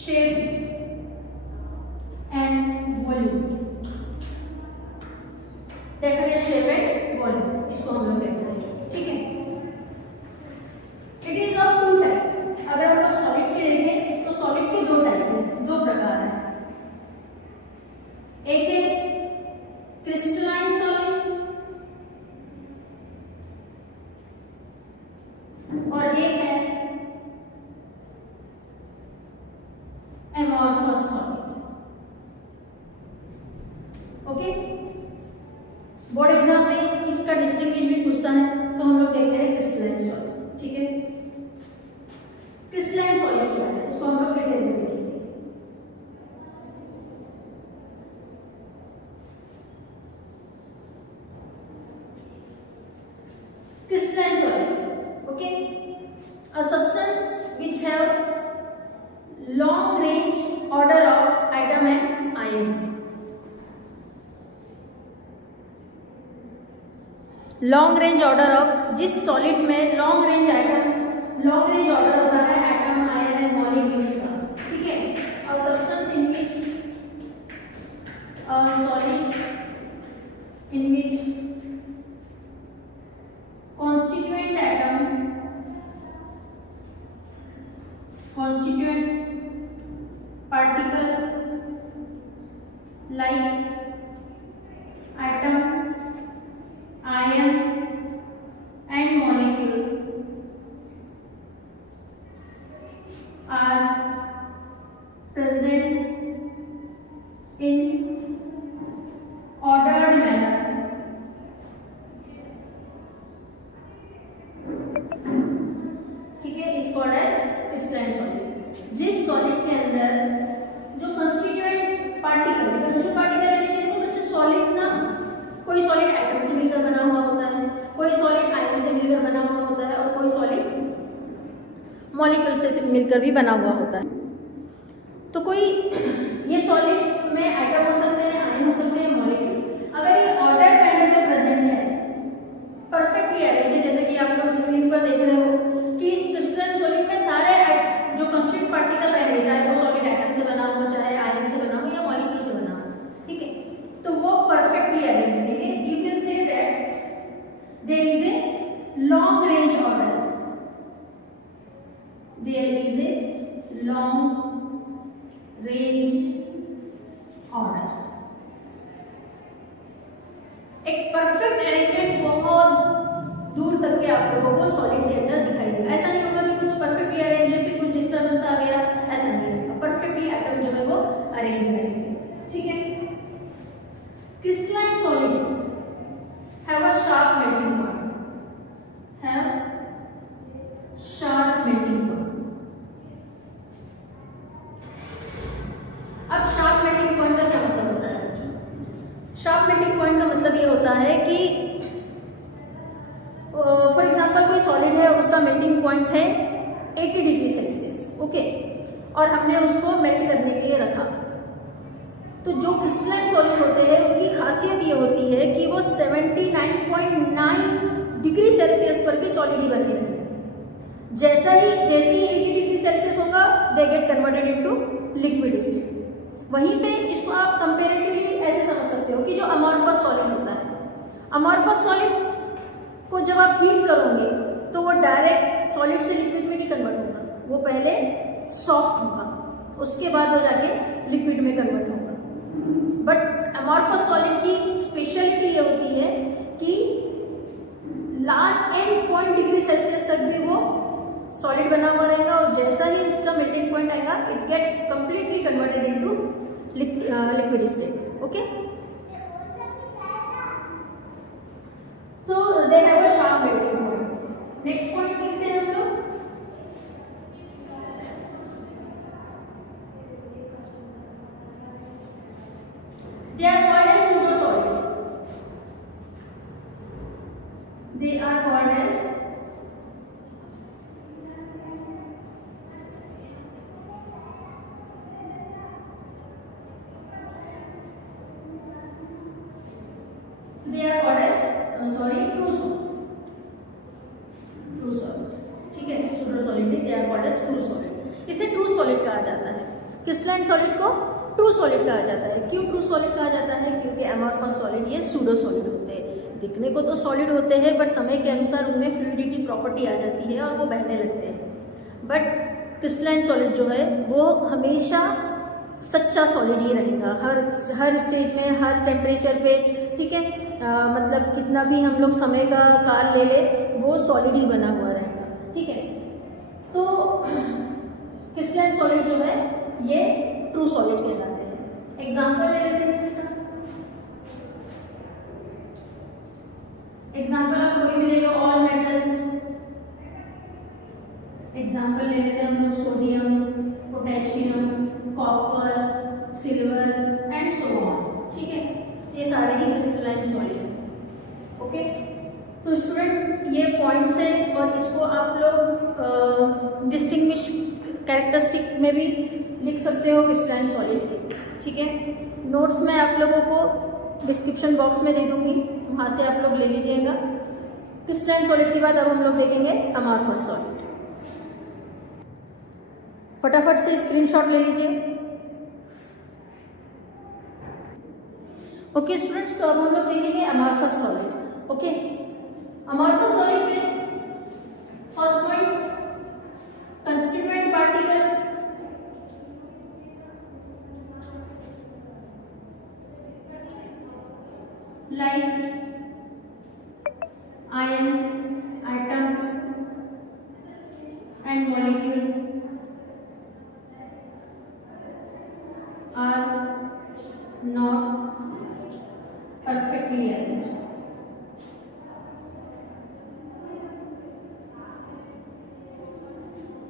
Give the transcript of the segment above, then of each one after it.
Shape and volume, definite shape and volume, इसको हम लोग कहते हैं, ठीक है। It is of two type. अगर हम लोग सॉलिड के देखें तो सॉलिड के दो टाइप हैं, दो प्रकार हैं। एक है क्रिस्टलाइन सॉलिड और एक है amorphous solid. Okay, board exam में इसका डिस्टिंग्विश भी पूछता है, तो हम लोग देखते हैं क्रिस्टलाइन सॉलिड, ठीक है। क्रिस्टलाइन सॉलिड क्या है, इसको हम लोग डिटेल में देखेंगे। Crystalline solid, okay, a substance which have long range order of atom and ion. Long range order of, जिस सॉलिड में लॉन्ग रेंज ऑर्डर होता है एटम, आयन एंड मॉलिक्यूल्स का, ठीक है। A substance in which solid in which constituent particle like atom, ion and molecule are present in ordered manner, crystalline solid. जिस solid के अंदर जो कंस्टिट्यूएंट पार्टिकल यानी कि देखो बच्चों, सॉलिड ना कोई सॉलिड एटम से मिलकर बना हुआ होता है, कोई सॉलिड आयन से मिलकर बना हुआ होता है और कोई सॉलिड मॉलिक्यूल से मिलकर भी बना हुआ होता है। तो कोई ये सॉलिड में एटम हो सकते हैं, आयन हो सकते हैं, मॉलिक्यूल। अगर ये ऑर्डर पैटर्न में प्रेजेंट है, परफेक्टली अरेंज है, जैसे कि आप लोग स्क्रीन पर देख रहे हो कि क्रिस्टलाइन सॉलिड में सारे जो कंस्टिट्यूएंट पार्टिकल रहेंगे, चाहे वो सॉलिड एटम से बना हो, चाहे आयन से बना हो या मॉलिक्यूल से बना हो, ठीक है, तो वो परफेक्टली अरेंज है, ठीक है। You can say that there is a long range order, there is a long range order. एक परफेक्ट अरेंजमेंट बहुत दूर तक के आप लोगों को सॉलिड के अंदर दिखाई देगा। ऐसा नहीं होगा कि कुछ परफेक्टली अरेंज है फिर कुछ डिस्टर्बेंस आ गया, ऐसा नहीं होगा। परफेक्टली एटम जो है वो अरेंज रहेंगे, ठीक है। Crystalline solid have a sharp melting point, अब शार्प मेल्टिंग पॉइंट का क्या मतलब होता है? शार्प मेल्टिंग पॉइंट का मतलब ये होता है कि फॉर एग्जाम्पल कोई सॉलिड है, उसका मेल्टिंग पॉइंट है 80 डिग्री सेल्सियस, ओके, और हमने उसको मेल्ट करने के लिए रखा। तो जो क्रिस्टलाइन सॉलिड होते हैं उनकी खासियत ये होती है कि वो 79.9 डिग्री सेल्सियस पर भी सॉलिड ही बने रहे। जैसे ही 80 डिग्री सेल्सियस होगा, they get converted into liquid state. वहीं पे इसको आप कंपेरेटिवली ऐसे समझ सकते हो कि जो अमॉर्फस सॉलिड होता है, अमॉर्फस सॉलिड को जब आप हीट करोगे तो वो डायरेक्ट सॉलिड से लिक्विड में नहीं कन्वर्ट होगा, वो पहले सॉफ्ट होगा, उसके बाद वो जाके लिक्विड में कन्वर्ट होगा। बट अमॉर्फस सॉलिड की स्पेशलिटी ये होती है कि last and point degree Celsius तक भी वो सॉलिड बना हुआ रहेगा और जैसा ही उसका मेल्टिंग पॉइंट आएगा, it get completely converted into liquid state, okay. So they have a sharp melting point. Next point देखते हैं हम लोग। They are called as pseudo-solid. They are called as true solid, ठीक है। pseudo-solid they are called as true solid. इसे true solid कहा जाता है। क्रिस्टलाइन सॉलिड को ट्रू सॉलिड कहा जाता है। क्यों ट्रू सॉलिड कहा जाता है? क्योंकि अमॉर्फस सॉलिड ये सूडो सॉलिड होते हैं, दिखने को तो सॉलिड होते हैं बट समय के अनुसार उनमें फ्लूइडिटी प्रॉपर्टी आ जाती है और वो बहने लगते हैं। बट क्रिस्टलाइन सॉलिड जो है वो हमेशा सच्चा सॉलिड ही रहेगा, हर स्टेज में, हर टेम्परेचर पे, ठीक है। मतलब कितना भी हम लोग समय का काल ले ले, वो सॉलिड ही बना हुआ रहेगा, ठीक है। तो क्रिस्टलाइन सॉलिड जो है ये ट्रू सॉलिड कहलाते हैं। एग्जाम्पल ले लेते हैं इसका। एग्जाम्पल आपको वही मिलेगा, ऑल मेटल्स। एग्जाम्पल ले लेते हैं हम लोग, sodium, potassium, copper, silver and so on, ठीक है। ये सारे ही क्रिस्टलाइन सॉलिड हैं, ओके। तो स्टूडेंट ये पॉइंट्स हैं और इसको आप लोग डिस्टिंग्विश कैरेक्टरिस्टिक में भी लिख सकते हो क्रिस्टलाइन सॉलिड के, ठीक है। नोट्स मैं आप लोगों को डिस्क्रिप्शन बॉक्स में दे दूंगी, वहाँ से आप लोग ले लीजिएगा। क्रिस्टलाइन सॉलिड के बाद अब हम लोग देखेंगे अमॉर्फस सॉलिड। फटाफट से स्क्रीनशॉट ले लीजिए। ओके स्टूडेंट्स, तो अब हम लोग देखेंगे amorphous solid, okay. Amorphous solid में first point, constituent particle, like ion, atom and molecule are not perfectly arranged.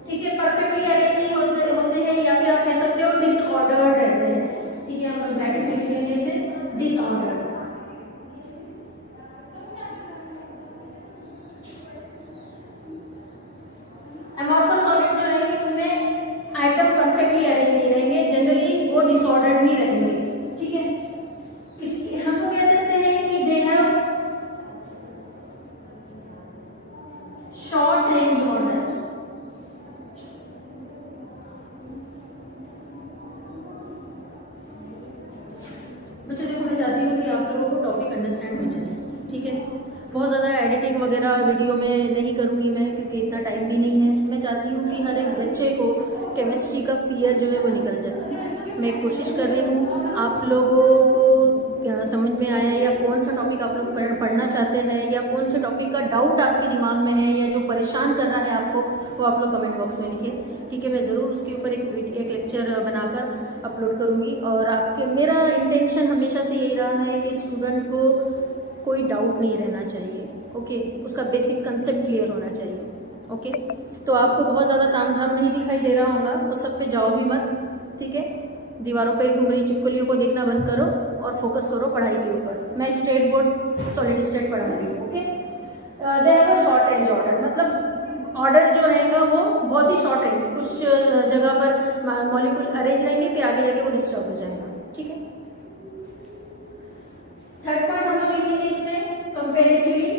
ठीक है, परफेक्टली अरेंज नहीं होते हैं या फिर आप कह सकते हो डिसऑर्डर्ड रहते हैं, ठीक है। हम लोग ब्रैकेट में लिख लेंगे इसे डिसऑर्डर्ड। अमॉर्फस सॉलिड जो है उनमें आइटम परफेक्टली अरेंज नहीं रहेंगे, जनरली वो डिसऑर्डर्ड ही रहेंगे, ठीक है। इसके हम तो कह सकते हैं कि they have short range order. बच्चों देखो, मैं चाहती हूँ कि आप लोगों को टॉपिक अंडरस्टैंड हो जाए, ठीक है। बहुत ज़्यादा एडिटिंग वगैरह वीडियो में नहीं करूँगी मैं, क्योंकि इतना टाइम भी नहीं है। मैं चाहती हूँ कि हर एक बच्चे को केमिस्ट्री का फियर जो है वो निकल जाए। मैं कोशिश कर रही हूँ आप लोगों को समझ में आया या कौन सा टॉपिक आप लोग पढ़ना चाहते हैं या कौन से टॉपिक का डाउट आपके दिमाग में है या जो परेशान कर रहा है आपको, वो आप लोग कमेंट बॉक्स में लिखिए, ठीक है। मैं ज़रूर उसके ऊपर एक लेक्चर बनाकर अपलोड करूँगी। और आपके मेरा इंटेंशन हमेशा से यही रहा है कि स्टूडेंट को कोई डाउट नहीं रहना चाहिए, ओके। उसका बेसिक कंसेप्ट क्लियर होना चाहिए, ओके। तो आपको बहुत ज़्यादा तामझाम नहीं दिखाई दे रहा होगा, वो सब पे जाओ भी मत, ठीक है। दीवारों पे घूम रही चिपकलियों को देखना बंद करो और फोकस करो पढ़ाई के ऊपर। मैं स्ट्रेट बोर्ड सॉलिड स्टेट पढ़ा रही हूँ, okay. They have a short range order, मतलब ऑर्डर जो रहेगा वो बहुत ही शॉर्ट रहेंगे। कुछ जगह पर मॉलिक्यूल अरेंज रहेंगे, फिर आगे जाके वो डिस्टर्ब हो जाएगा, ठीक है। थर्ड पॉइंट हम लोग लिखेंगे इसमें, comparatively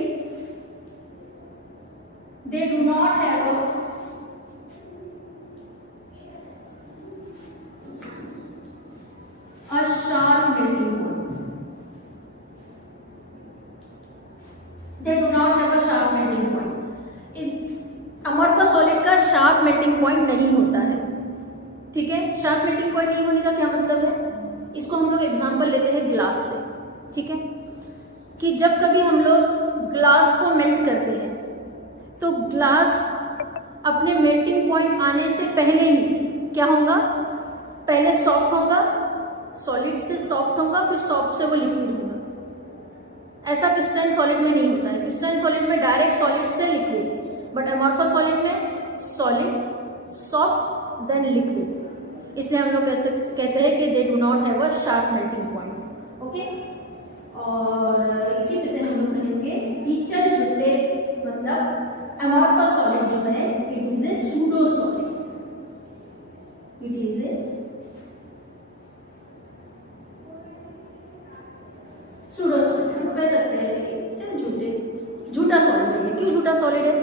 they do not have a sharp melting point. They do not have a sharp melting point. Amorphous solid का शार्प मेल्टिंग पॉइंट नहीं होता है, ठीक है। शार्प मेल्टिंग पॉइंट नहीं होने का क्या मतलब है? इसको हम लोग एग्जांपल लेते हैं ग्लास से, ठीक है। कि जब कभी हम लोग ग्लास को मेल्ट करते हैं तो ग्लास अपने मेल्टिंग पॉइंट आने से पहले ही क्या होगा? पहले सॉफ्ट होगा, सॉलिड से सॉफ्ट होगा, फिर सॉफ्ट से वो लिक्विड होगा। ऐसा क्रिस्टलाइन सॉलिड में नहीं होता है। क्रिस्टलाइन सॉलिड में डायरेक्ट सॉलिड से लिक्विड, बट अमॉर्फस सॉलिड में सॉलिड सॉफ्ट देन लिक्विड। इसलिए हम लोग कैसे कहते हैं कि they do not have a sharp melting point, okay. और इसी वजह से हम लोग कहेंगे कीचड़ झुट्टे, मतलब अमॉर्फस सॉलिड जो है it is a pseudo solid, it is a pseudo solid. हम कह सकते हैं कि झूठा सॉलिड है। क्यों झूठा सॉलिड है?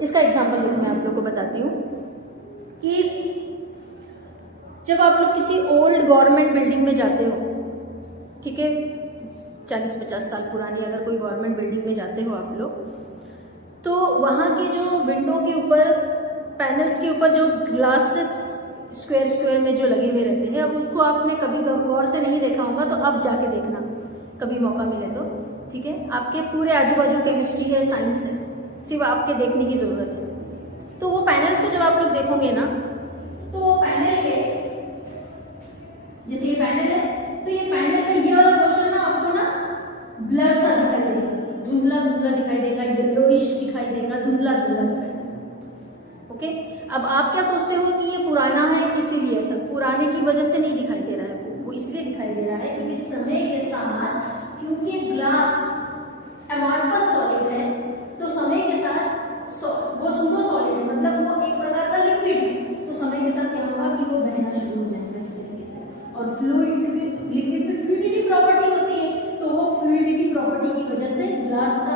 इसका एग्जांपल देखो, मैं आप लोग को बताती हूँ कि जब आप लोग किसी ओल्ड गवर्नमेंट बिल्डिंग में जाते हो, ठीक है, 40-50 साल पुरानी अगर कोई गवर्नमेंट बिल्डिंग में जाते हो आप लोग, तो वहाँ की जो विंडो के ऊपर, पैनल्स के ऊपर जो ग्लासेस स्क्वायर में जो लगे हुए रहते हैं, अब उसको आपने कभी गौर से नहीं देखा होगा, तो अब जाके देखना कभी मौका मिले तो, ठीक है। आपके पूरे आजू बाजू केमिस्ट्री है, साइंस है, सिर्फ आपके देखने की ज़रूरत है। तो वो पैनल्स को जब आप लोग देखोगे ना, तो वो पैनल के, जैसे ये पैनल है, तो ये पैनल का ये वाला पोर्शन ना आपको ना ब्लर सा दिखाई देगा, धुंधला धुंधला दिखाई देगा, येलोइश दिखाई देगा, धुंधला धुंधला दिखाई देगा। ओके, अब आप क्या सोचते हो कि ये पुराना है इसीलिए ऐसा, पुराने की वजह से नहीं दिखाई दे रहा है, वो इसलिए दिखाई दे रहा है क्योंकि समय के साथ, क्योंकि ग्लास एमॉर्फस सॉलिड है, तो समय के साथ वो सूडो सॉलिड है, मतलब वो एक प्रकार का लिक्विड है, तो समय के साथ क्या होगा कि वो बहना शुरू हो जाएगा इस तरीके से। और फ्लूइड, लिक्विड में फ्लूइडिटी प्रॉपर्टी होती है, तो वो फ्लूइडिटी प्रॉपर्टी की वजह से ग्लास का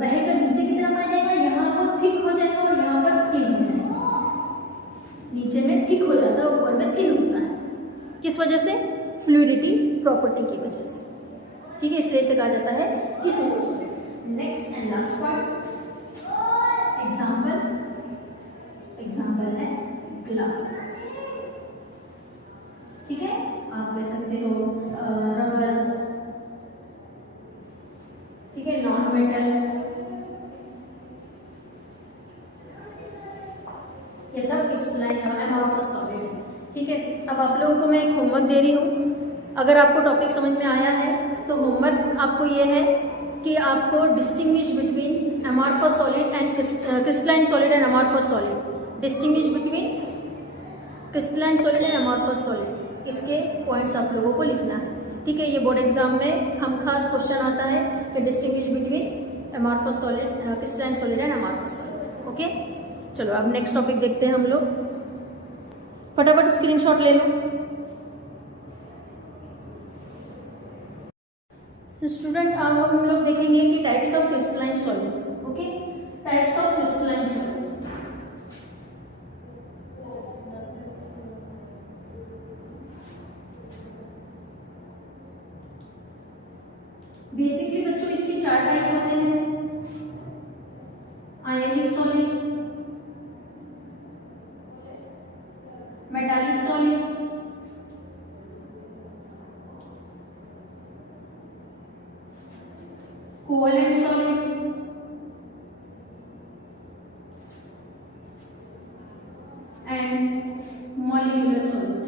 बहकर नीचे की तरफ आ जाएगा, यहाँ पर थिक हो जाएगा और यहाँ पर थिन हो जाएगा, नीचे में थिक हो जाता है, ऊपर में थिन होता है। किस वजह से? फ्लूइडिटी प्रॉपर्टी की वजह से, ठीक है, इसलिए इसे कहा जाता है कि pseudo solid. Next and last part, example है ग्लास, ठीक है। आप कह सकते हो रबर, ठीक है, नॉन मेटल, ये सब क्रिस्टलाइन एमॉर्फस सॉलिड है, ठीक है। अब आप लोगों को मैं एक होमवर्क दे रही हूँ, अगर आपको टॉपिक समझ में आया है तो होमवर्क आपको ये है कि आपको distinguish between amorphous solid and crystalline solid and amorphous solid, distinguish between crystalline solid and amorphous solid, इसके पॉइंट्स आप लोगों को लिखना है, ठीक है। ये बोर्ड एग्जाम में हम खास क्वेश्चन आता है कि distinguish between amorphous solid, crystalline solid and amorphous solid. Okay, चलो अब नेक्स्ट टॉपिक देखते हैं हम लोग, फटाफट स्क्रीनशॉट ले लो। स्टूडेंट, अब हम लोग देखेंगे कि types of crystalline solid. Okay, types of crystalline solid. Basically बच्चों इसकी 4 टाइप होते हैं, आयनिक solid, metallic solid, covalent solid and molecular solid.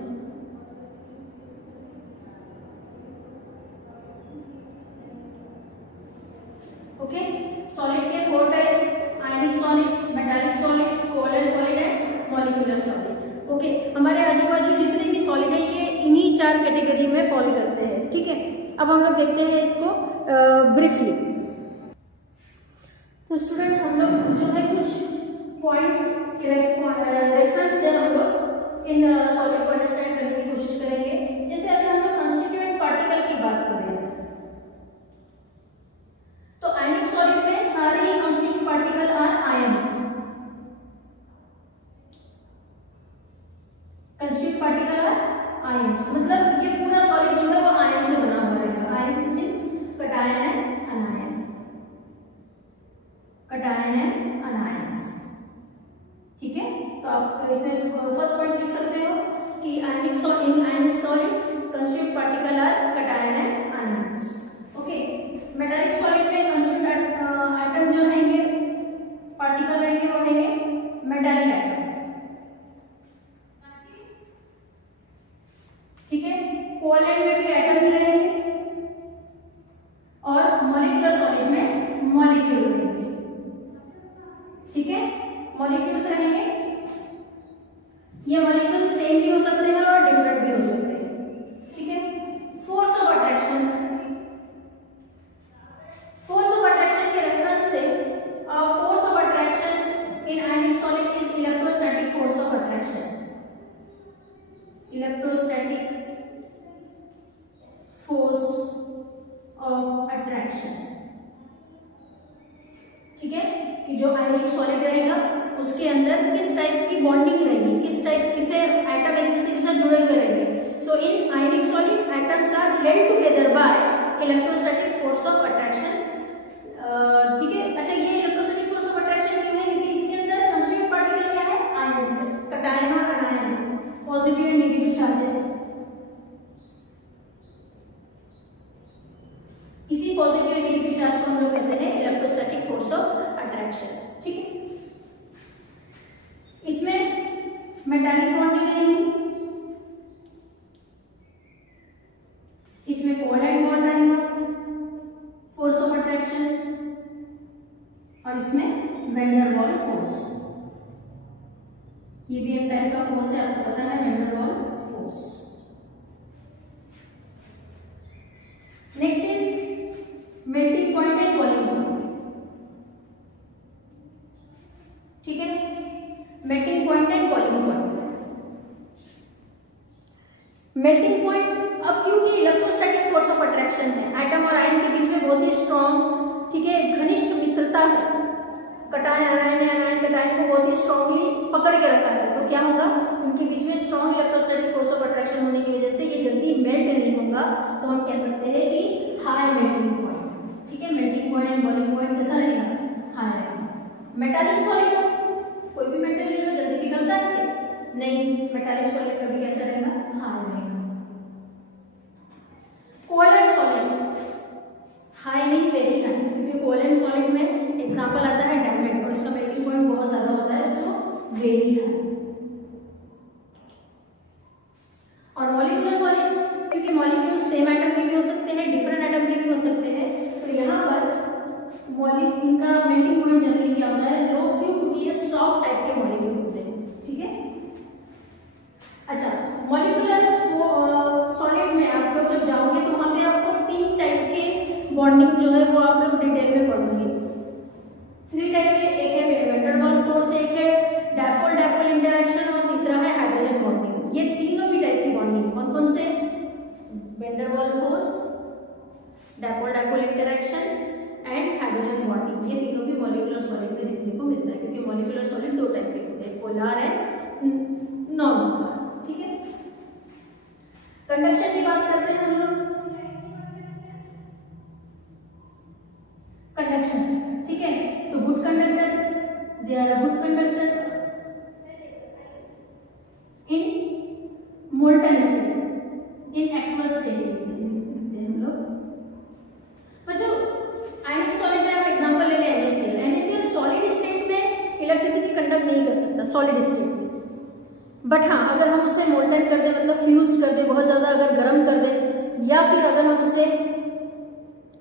Okay, solid के 4 types, ionic solid, metallic solid, covalent solid and molecular solid. Okay, हमारे आजू बाजू जितने भी सॉलिड है ये इन्हीं 4 कैटेगरी में फॉलो करते हैं, ठीक है। अब हम लोग देखते हैं इसको ब्रीफली। तो स्टूडेंट, हम लोग जो है कुछ पॉइंट रेफरेंस से हम लोग इन सॉलिड को अंडरस्टैंड करने की कोशिश करेंगे। जैसे अगर हम लोग कंस्टिट्यूएंट पार्टिकल की बात करें तो आयनिक सॉलिड में सारे ही constituent particle are ions. Constituent particle are ions, मतलब ये पूरा सॉलिड जो है वो आयन से बना हुआ रहेगा। Ions means cation and अनायन, cation and anions, ठीक है। तो आप इसमें फर्स्ट पॉइंट लिख सकते हो कि ionic solid, in ionic solid constituent particle are cation and anions. Okay, metallic solid में कंस्टिट्यूएंट एटम जो रहेंगे, पार्टिकल रहेंगे, वो रहेंगे मेटालिक एटम, ठीक है। कोवैलेंट में भी एटम ही रहेंगे और मॉलिक्यूलर सॉलिड में मॉलिक्यूल रहेंगे, ठीक है। मॉलिक्यूल्स रहेंगे, ये मॉलिक्यूल सेम भी हो सकते हैं और डिफरेंट भी हो सकते हैं, ठीक है। Force of attraction, force of attraction के रेफरेंस से force of attraction in ionic solid is electrostatic force of attraction, electrostatic force of attraction, ठीक है। कि जो आयनिक सॉलिड रहेगा उसके अंदर किस टाइप की बॉन्डिंग रहेगी, किस टाइप किसे एटम एक दूसरे के साथ साथ जुड़े हुए रहेंगे। So in ionic solid atoms are held together by electrostatic force of attraction. ठीक है, अच्छा ये इलेक्ट्रोस्टैटिक फोर्स ऑफ अट्रैक्शन क्यों है? क्योंकि इसके अंदर कंस्टिट्यूएंट पार्टिकल क्या है? आयंस है, कटायन और अनायन, पॉजिटिव एंड नेगेटिव चार्जेस है। इसी पॉजिटिव एंड नेगेटिव चार्ज को हम लोग कहते हैं इलेक्ट्रोस्टैटिक फोर्स ऑफ अट्रैक्शन। ठीक है, इसमें मेटालिक बॉन्डिंग रहेगी, इसमें कोवैलेंट बॉन्ड रहेगा फोर्स ऑफ अट्रैक्शन, और इसमें वैन डर वाल फोर्स। ये भी एक टाइप का फोर्स है, आपको पता है, van der Waals force. Next is melting point and boiling point. ठीक है, melting point and boiling point. Melting point अब क्योंकि इलेक्ट्रोस्टैटिक फोर्स ऑफ अट्रैक्शन है, एटम और आयन के बीच में बहुत ही स्ट्रॉन्ग, ठीक है, घनिष्ठ मित्रता है, कटायन अनायन या अनायन कटायन को बहुत ही स्ट्रांगली पकड़ के रखा है, तो क्या होगा, उनके बीच में strong electrostatic force of attraction होने की वजह से ये जल्दी मेल्ट नहीं होगा, तो हम कह सकते हैं कि हाई मेल्टिंग पॉइंट। ठीक है, melting point and boiling point कैसा रहेगा? हाई रहेगा। मेटालिक सॉलिड है, कोई भी मेटल ले लो, जल्दी पिघलता है क्या? नहीं, मेटालिक सॉलिड कभी कैसा रहेगा? हाई रहेगा। कोवैलेंट सॉलिड हाई नहीं, वेरी हाई, क्योंकि कोवैलेंट सॉलिड में एग्जांपल आता है डायमंड, और इसका मेल्टिंग पॉइंट बहुत ज्यादा होता है, तो वेरी हाई। और मॉलिक्यूलर सॉलिड, क्योंकि मॉलिक्यूल सेम एटम के भी हो सकते हैं, डिफरेंट एटम के भी हो सकते हैं, तो यहाँ पर मॉलिक्यूल का मेल्टिंग पॉइंट जनरली क्या होता है? लो। क्यों? क्योंकि ये सॉफ्ट टाइप के मॉलिक्यूल होते हैं। ठीक है, अच्छा, मॉलिक्यूलर सॉलिड में आप लोग जब जाओगे तो वहां पे आपको 3 टाइप के बॉन्डिंग जो है वो आप लोग डिटेल में पढ़ोगे। 3 टाइप के, एक है वैन डर वाल फोर्स, एक है डायपोल डायपोल इंटरेक्शन, और तीसरा है हाइड्रोजन बॉन्डिंग। ये तीनों भी टाइप की बॉन्डिंग कौन कौन से? Van der Waals force, dipole dipole interaction and hydrogen bonding, ये तीनों भी मॉलिक्यूलर सॉलिड में देखने को मिलता है, क्योंकि मॉलिक्यूलर सॉलिड 2 टाइप के होते हैं, पोलर एंड नॉन पोलर। ठीक है, कंडक्शन की बात करते हैं हम लोग। कंडक्शन, ठीक है, तो good conductor, they are good conductor in molten state, in aqueous state लिखते हैं हम लोग। बच्चों, आयनिक सॉलिड में आप एग्जांपल ले लें NaCl। NaCl सॉलिड स्टेट में इलेक्ट्रिसिटी कंडक्ट नहीं कर सकता, सॉलिड स्टेट में, बट हाँ, अगर हम उसे मोल्टन कर दे, मतलब फ्यूज कर दे, बहुत ज़्यादा अगर गर्म कर दे, या फिर अगर हम उसे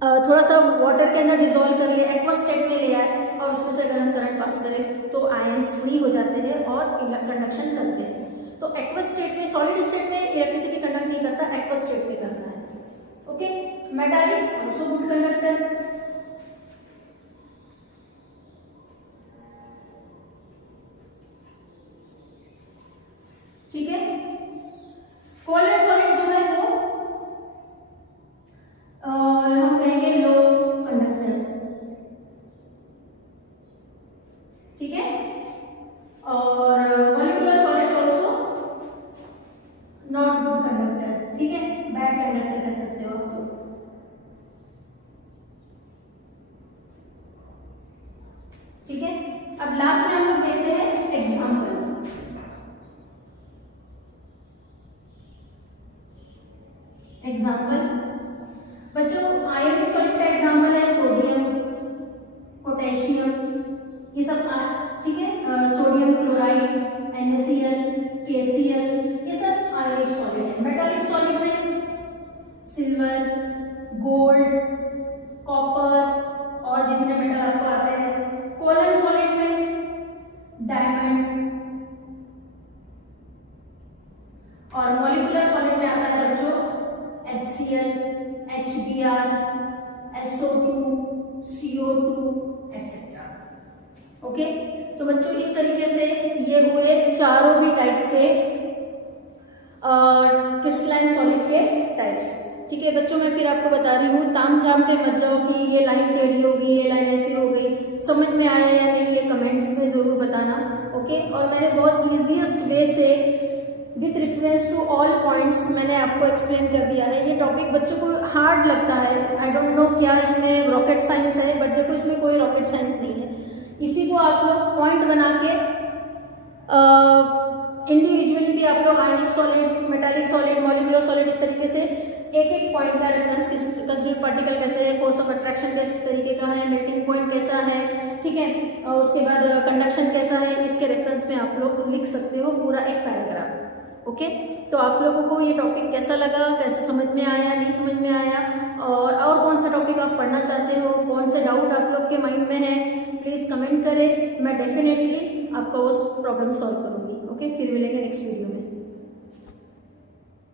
थोड़ा सा वाटर के अंदर डिजोल्व कर ले, एक्वा स्टेट में ले आए और उसमें से अगर हम करंट पास करें तो आयंस फ्री हो जाते हैं और कंडक्शन करते हैं। तो एक्वा स्टेट में, सॉलिड स्टेट में इलेक्ट्रिसिटी कंडक्ट नहीं करता, एक्वा स्टेट में करता है। Okay, metallic also good conductor. ठीक है, कोवैलेंट सॉलिड जो है वो हम कहेंगे लो कंडक्टर। ठीक है, और molecular solid also not good conductor. ठीक है, बैड कंडक्टर कह सकते हो आप लोग। ठीक है, अब लास्ट में हम लोग देखते हैं एग्जाम्पल। एग्जाम्पल बच्चों, आयनिक सॉलिड का एग्जाम्पल है सोडियम, पोटेशियम, ये सब। ठीक है, सोडियम क्लोराइड, NaCl, KCl, ये सब आयनिक सॉलिड है। मेटालिक सॉलिड में सिल्वर, गोल्ड, कॉपर और जितने मेटल आपको आते हैं। कोवैलेंट सॉलिड में डायमंड, और मॉलिक्यूलर सॉलिड में आता है बच्चों HCl, HBr, SO2, CO2 etcetera. Okay, तो बच्चों इस तरीके से ये हुए चारों भी टाइप के क्रिस्टलाइन सॉलिड के टाइप्स। ठीक है बच्चों, मैं फिर आपको बता रही हूँ, ताम झाम पे मत जाओ कि ये लाइन टेढ़ी होगी, ये लाइन ऐसी हो गई, समझ में आया या नहीं, ये कमेंट्स में ज़रूर बताना। ओके, और मैंने बहुत ईजीएस्ट वे से with reference to all points मैंने आपको एक्सप्लेन कर दिया है। ये टॉपिक बच्चों को हार्ड लगता है, आई डोंट नो क्या इसमें रॉकेट साइंस है, बट देखो इसमें कोई रॉकेट साइंस नहीं है। इसी को आप लोग पॉइंट बना के इंडिविजुअली भी आप लोग आयनिक solid, metallic solid, molecular solid, इस तरीके से एक एक पॉइंट का रेफरेंस, किस कंस्टिट्यूएंट पार्टिकल कैसे है, फोर्स ऑफ अट्रैक्शन किस तरीके का है, मेल्टिंग पॉइंट कैसा है, ठीक है, और उसके बाद कंडक्शन कैसा है, इसके रेफरेंस में आप लोग लिख सकते हो पूरा एक पैराग्राफ। ओके, तो आप लोगों को ये टॉपिक कैसा लगा, कैसे समझ में आया, नहीं समझ में आया, और कौन सा टॉपिक आप पढ़ना चाहते हो, कौन से डाउट आप लोग के माइंड में है, प्लीज़ कमेंट करें। मैं डेफिनेटली आपका वो प्रॉब्लम सॉल्व करूँगी। ओके, फिर मिलेंगे नेक्स्ट वीडियो में।